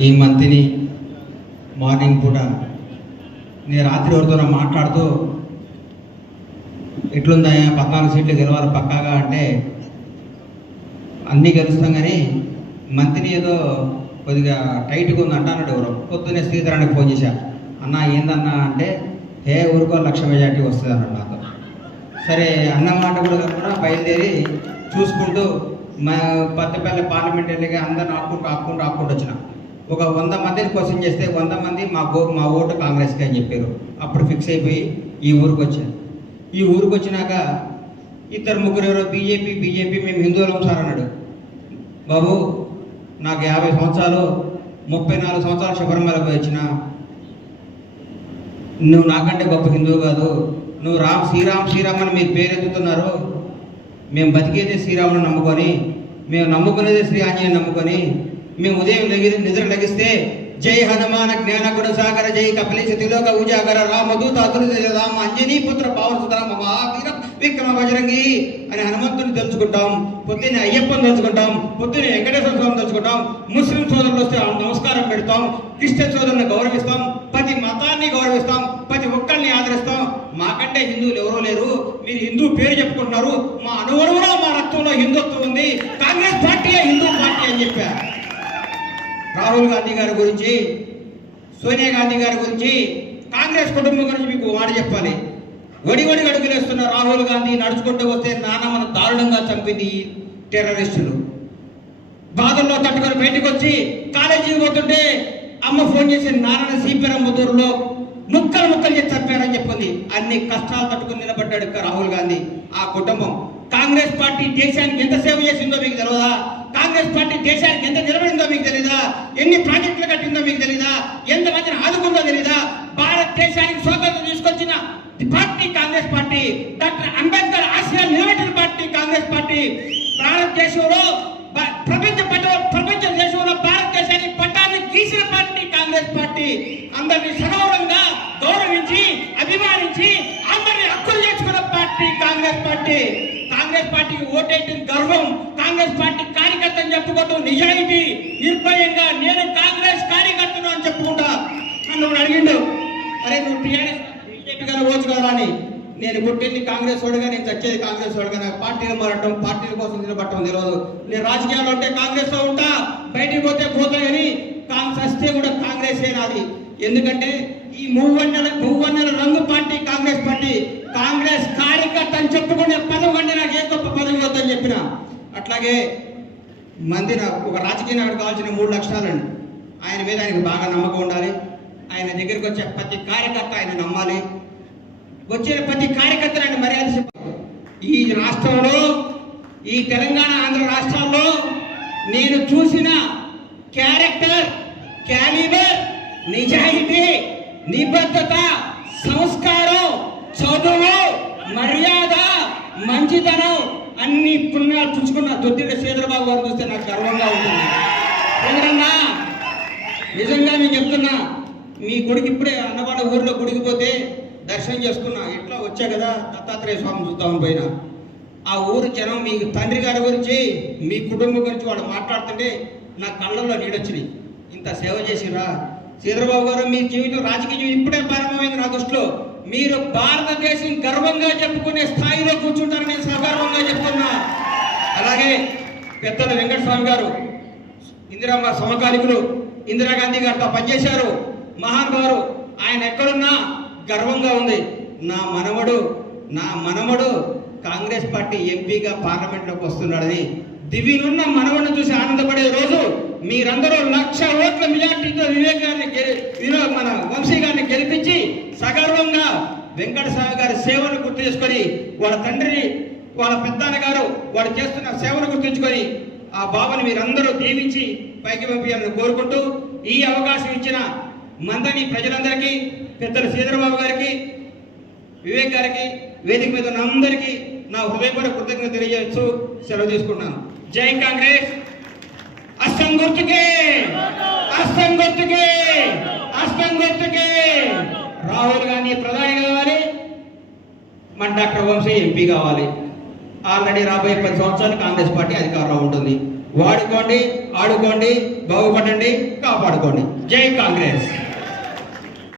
ఈ మంత్ని మార్నింగ్ పూట నేను రాత్రి ఎవరితోనో మాట్లాడుతూ ఎట్లుందా పద్నాలుగు సీట్లు గెలవాలి పక్కాగా అంటే అన్నీ గెలుస్తాం కానీ మంత్రిని ఏదో కొద్దిగా టైట్గా ఉంది అంటున్నాడు ఎవరు. పొద్దునే శ్రీధరానికి ఫోన్ చేశా. అన్న ఏందన్నా? అంటే ఏ ఊరుకో లక్ష మెజార్టీ వస్తుంది అన్నాడు నాతో సరే అన్న మాట కూడా కాకుండా బయలుదేరి చూసుకుంటూ మా పత్తిపల్లి పార్లమెంట్ వెళ్ళి అందరిని ఆపుకుంటూ ఆపుకుంటూ ఆపుకుంటూ వచ్చిన. ఒక వంద మందిని క్వశ్చన్ చేస్తే వంద మంది మా మా ఓటు కాంగ్రెస్కి అని చెప్పారు. అప్పుడు ఫిక్స్ అయిపోయి ఈ ఊరికి వచ్చాను ఈ ఊరికి వచ్చినాక ఇద్దరు ముగ్గురు ఎవరో బీజేపీ బీజేపీ మేము హిందువులం సార్ అన్నాడు. బాబు నాకు యాభై సంవత్సరాలు ముప్పై నాలుగు సంవత్సరాలు శబరిమలకు వచ్చిన. నువ్వు నాకంటే గొప్ప హిందువు కాదు. నువ్వు రామ్ శ్రీరామ్ శ్రీరామ్ అని మీరు పేరెత్తుతున్నారు మేము బతికేదే శ్రీరాముని నమ్ముకొని మేము నమ్ముకునేదే శ్రీ ఆంజనేయ నమ్ముకొని మేము ఉదయం లగి నిద్ర లగిస్తే జై హనుమాన జ్ఞాన గుణ సాగర జై కపిలేశ తిలోక ఉజాగర రామదూత అతుల రామ అంజనీ పుత్ర పవన్ సుతరామ మహావీర విక్రమ బజరంగి అని హనుమంతుని తెలుసుకుంటాం. పొద్దున్నే అయ్యప్పని తెలుసుకుంటాం. పొద్దున్నే వెంకటేశ్వర స్వామి తెలుసుకుంటాం. ముస్లిం సోదరులు వస్తే నమస్కారం పెడతాం. క్రిస్టియన్ సోదరుని గౌరవిస్తాం. ప్రతి మతాన్ని గౌరవిస్తాం. ప్రతి ఒక్కరిని ఆదరిస్తాం. మాకంటే హిందువులు ఎవరూ లేరు. మీరు హిందూ పేరు చెప్పుకుంటున్నారు. మా అనువనువులో మా రక్తంలో హిందుత్వం ఉంది. కాంగ్రెస్ పార్టీయే హిందూ పార్టీ అని చెప్పారు. రాహుల్ గాంధీ గారి గురించి సోనియా గాంధీ గారి గురించి కాంగ్రెస్ కుటుంబం గురించి మీకు వాడ చెప్పాలి. వడి వడి అడుగులేస్తున్న రాహుల్ గాంధీ నడుచుకుంటూ వస్తే నానమ్మను దారుణంగా చంపింది ఈ టెర్రరిస్టులు. బాధల్లో తట్టుకొని బయటకు వచ్చి కాలేజీకి పోతుంటే అమ్మ ఫోన్ చేసి నాన్న సిపిఎం ముద్దూరులో ముక్కలు ముక్కలు చేసి చంపారని చెప్పింది. అన్ని కష్టాలు తట్టుకుని నిలబడ్డాడు రాహుల్ గాంధీ. ఆ కుటుంబం కాంగ్రెస్ పార్టీ దేశానికి ఎంత సేవ చేసిందో మీకు తెలియదా కాంగ్రెస్ పార్టీ దేశానికి ఎంత నిలబడి ఎన్ని ప్రాజెక్టులు కట్టిందో మీకు తెలీదా? ఎంత మందిని ఆదుకుందో తెలీదా? భారతదేశానికి స్వాతంత్రం తీసుకొచ్చిన party Congress party doctor Ambedkar ఆశయాలు నిలబెట్టిన పార్టీ కాంగ్రెస్ పార్టీ. భారతదేశంలో ప్రపంచ పట ప్రపంచ దేశంలో భారతదేశానికి పట్టాన్ని గీసిన పార్టీ కాంగ్రెస్ పార్టీ. అందరినీ సగౌరవంగా గౌరవించి అభిమానించి అందరినీ హక్కులు చేసుకున్న పార్టీ కాంగ్రెస్ పార్టీ. కాంగ్రెస్ పార్టీకి ఓటేయటం గర్వం. కాంగ్రెస్ పార్టీ కార్యకర్తలు చెప్పుకోవటం నిజాయితీ నిర్భయ నేను కాంగ్రెస్ కార్యకర్తను అని చెప్పుకుంటా నన్ను అడిగిండు. అరే నువ్వు టీఆర్ఎస్ బీజేపీ గారు ఓచు కదా అని నేను పుట్టింది కాంగ్రెస్ వాడుగా నేను చచ్చేది కాంగ్రెస్ వాడుగా. నాకు పార్టీలు మారటం పార్టీల కోసం నిలబడటం తెలియదు. నేను రాజకీయాలు ఉంటే కాంగ్రెస్లో ఉంటా బయటికి పోతే పోతా కానీ కాంగ్రెస్ వస్తే కూడా కాంగ్రెస్ నాది. ఎందుకంటే ఈ మూవన్నెల మూవన్నెల రంగు పార్టీ కాంగ్రెస్ పార్టీ. కాంగ్రెస్ కార్యకర్త అని చెప్పుకునే పదవి అంటే నాకు ఏ గొప్ప పదవి వద్దని చెప్పిన. అట్లాగే మంది ఒక రాజకీయ నాయకుడు కావాల్సిన మూడు లక్షణాలండి ఆయన మీద ఆయనకు బాగా నమ్మకం ఉండాలి. ఆయన దగ్గరికి వచ్చే ప్రతి కార్యకర్త ఆయన నమ్మాలి. వచ్చిన ప్రతి కార్యకర్తను ఆయన మర్యాద ఈ రాష్ట్రంలో ఈ తెలంగాణ ఆంధ్ర రాష్ట్రాల్లో నేను చూసిన క్యారెక్టర్ క్యాలిబర్ నిజాయితీ నిబద్ధత సంస్కారం చదువు మర్యాద మంచితనం అన్ని పుణ్యాలు చూసుకున్న దొద్దిడ శ్రీధరబాబు గారు చూస్తే నాకు గర్వంగా ఉంటుంది. శ్రీధరన్నా నిజంగా నేను చెప్తున్నా మీ కొడుకు ఇప్పుడే అన్నవాడ ఊరిలో గుడికి పోతే దర్శనం చేసుకున్నా. ఇట్లా వచ్చా కదా? దత్తాత్రేయ స్వామి చూద్దామని పోయినా ఆ ఊరు జనం మీ తండ్రి గారి గురించి మీ కుటుంబం గురించి వాళ్ళు మాట్లాడుతుంటే నా కళ్ళల్లో నీడొచ్చినాయి. ఇంత సేవ చేసిరా చంద్రబాబు గారు మీ జీవితం రాజకీయ జీవితం ఇప్పుడే ప్రారంభమైంది నా దృష్టిలో. మీరు భారతదేశం గర్వంగా చెప్పుకునే స్థాయిలో కూర్చుంటారని నేను సగర్వంగా చెప్తున్నా. అలాగే పెద్దల వెంకటస్వామి గారు ఇందిరామ్మ సమకాలికులు ఇందిరాగాంధీ గారితో పనిచేశారు. మహాన్ గారు ఆయన ఎక్కడున్నా గర్వంగా ఉంది. నా మనవడు నా మనవడు కాంగ్రెస్ పార్టీ ఎంపీగా పార్లమెంట్లోకి వస్తున్నాడని. దివినున్న మనవడిని చూసి ఆనందపడే రోజు మీరందరూ లక్ష ఓట్ల మెజార్టీతో వివేక్ గారిని వినో- మన వంశీ గారిని గెలిపించి సగర్వంగా వెంకటస్వామి గారి సేవను గుర్తు చేసుకొని వాళ్ళ తండ్రిని వాళ్ళ పెద్దాన్న గారు వాడు చేస్తున్న సేవను గుర్తుంచుకొని ఆ బాబుని మీరందరూ దీవించి పైకి పంపించాలని కోరుకుంటూ ఈ అవకాశం ఇచ్చిన మందని ప్రజలందరికీ పెద్దలు శ్రీధరబాబు గారికి వివేక్ గారికి వేదిక మీద ఉన్న అందరికీ నా హృదయపూర్వక కృతజ్ఞత తెలియజేస్తూ సెలవు తీసుకున్నాను జై కాంగ్రెస్! అస్సం గుర్తుకే! అస్సం గుర్తుకే! అస్సం గుర్తుకే! రాహుల్ గాంధీ ప్రధాని కావాలి మన డాక్టర్ వంశీ ఎంపీ కావాలి. ఆల్రెడీ రాబోయే పది సంవత్సరాలు కాంగ్రెస్ పార్టీ అధికారంలో ఉంటుంది. వాడుకోండి ఆడుకోండి బాగుపడండి కాపాడుకోండి. జై కాంగ్రెస్!